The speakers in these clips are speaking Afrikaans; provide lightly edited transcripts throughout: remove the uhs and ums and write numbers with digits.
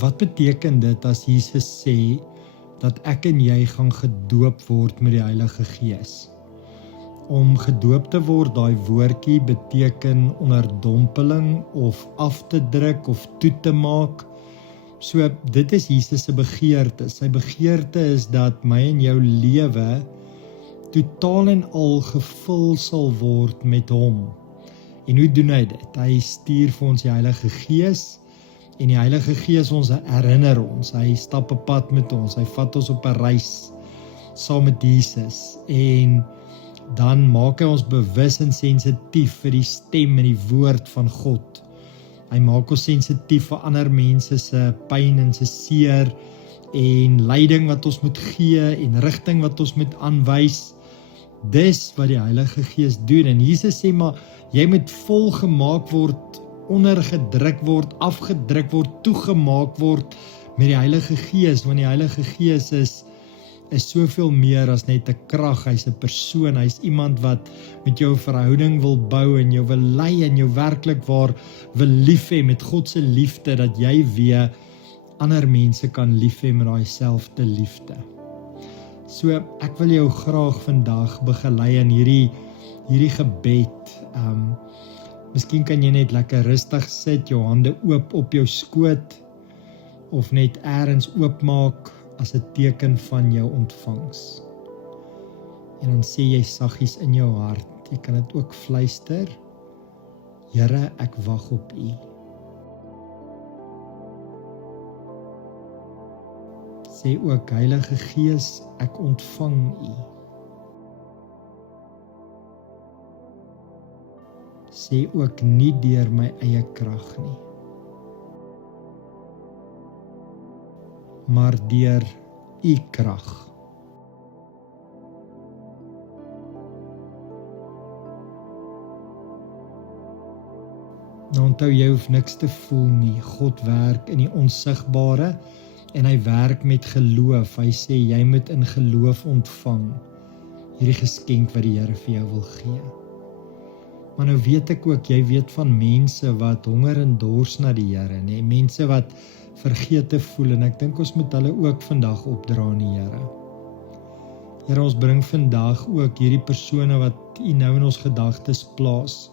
wat beteken dit as Jesus sê dat ek en jy gaan gedoop word met die Heilige Gees? Om gedoop te word, daai woordjie beteken onderdompeling of af te druk of toe te maak. So dit is Jesus se begeerte. Sy begeerte is dat my en jou lewe totaal en al gevul sal word met hom. En hoe doen hy dit? Hy stuur vir ons die Heilige Gees, en die Heilige Gees ons herinner ons. Hy stap 'n pad met ons, hy vat ons op 'n reis saam met Jesus, en dan maak hy ons bewus en sensitief vir die stem en die woord van God. Hy maak ons sensitief vir ander mense se pyn en se seer, en leiding wat ons moet gee, en rigting wat ons moet aanwys. Dis wat die Heilige Gees doen, en Jesus sê maar, jy moet volgemaak word, ondergedruk word, afgedruk word, toegemaak word met die Heilige Gees, want die Heilige Gees is soveel meer as net 'n krag. Hy's 'n persoon, hy's iemand wat met jou 'n verhouding wil bou en jou wil lei en jou werklik waar wil lief hê met God se liefde, dat jy weer ander mense kan lief hê met daai selfde liefde. So ek wil jou graag vandag begelei in hierdie gebed. Miskien kan jy net lekker rustig sit, jou hande oop op jou skoot, of net eers oopmaak as 'n teken van jou ontvangs. En dan sê jy saggies in jou hart, jy kan dit ook fluister: Here, ek wag op U. Sê ook: Heilige Gees, ek ontvang U. Sê ook: nie deur my eie krag nie, maar deur U krag. Nou onthou, jy hoef niks te voel nie. God werk in die onsigbare, en hy werk met geloof. Hy sê, jy moet in geloof ontvang hierdie geskenk wat die Here vir jou wil gee. Maar nou weet ek ook, jy weet van mense wat honger en dors na die Here, nee? Mense wat vergete voel, en ek dink ons moet hulle ook vandag opdra aan die Here. Here, ons bring vandag ook hierdie persone wat U nou in ons gedagtes plaas.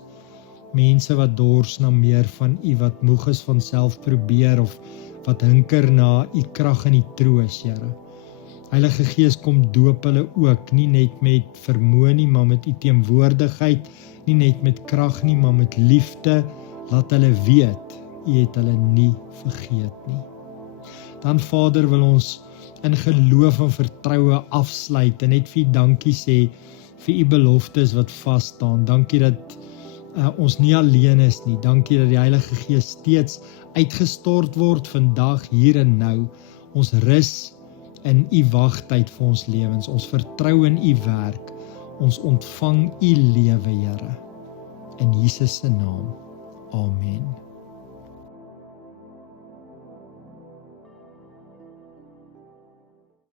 Mense wat dors na meer van U, wat moeg is van self probeer, of wat hinker na U krag en U troos, Here. Heilige Gees, kom doop hulle ook, nie net met vermoë nie, maar met U teenwoordigheid, nie net met krag nie, maar met liefde. Laat hulle weet, U het hulle nie vergeet nie. Dan Vader, wil ons in geloof en vertroue afsluit, en net vir U dankie sê, vir U beloftes wat vas staan. Dankie dat ons nie alleen is nie. Dankie dat die Heilige Gees steeds uitgestort word vandag, hier en nou. Ons rus in U wagtyd vir ons lewens. Ons vertrou in U werk. Ons ontvang U lewe, Here. In Jesus se naam. Amen.